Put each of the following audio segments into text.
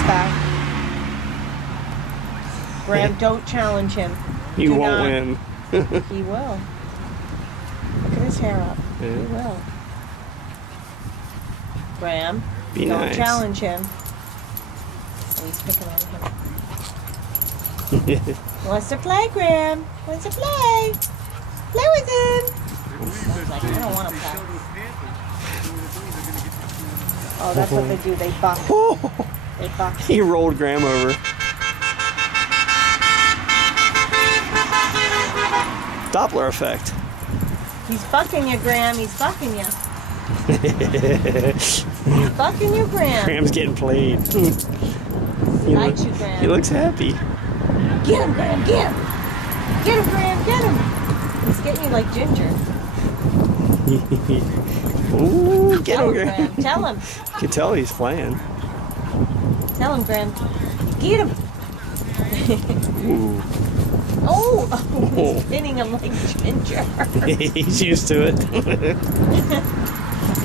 his back. Graham, don't challenge him. He won't win. He will. Look at his hair up. Yeah. He will. Graham, Be don't nice. challenge him. Oh, he's picking on him. He wants to play, Graham. He wants to play. Play with him. He's like, I don't want to play. Oh, that's what they do. They buck. They buck. He rolled Graham over. Doppler effect. He's bucking you, Graham. He's bucking you. He's bucking you, Graham. Graham's getting played. He likes you, Graham. He looks happy. Get him, Graham. Get him. Get him, Graham. Get him. He's getting you like Ginger. Ooh, get him, Graham. Graham. Tell him. You can tell he's playing. Tell him, Graham. Get him. Ooh. Oh, he's spinning him like Ginger. He's used to it.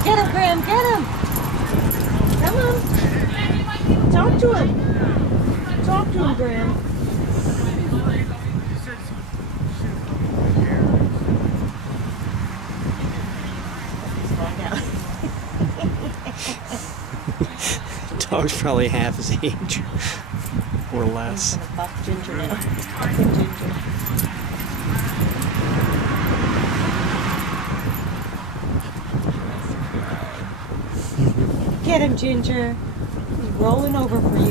Get him, Graham. Get him. Come on. Talk to him. Talk to him, Graham. Dog's probably half his age or less. He's gonna buck Ginger now. Bucking Ginger. Get him, Ginger. He's rolling over for you.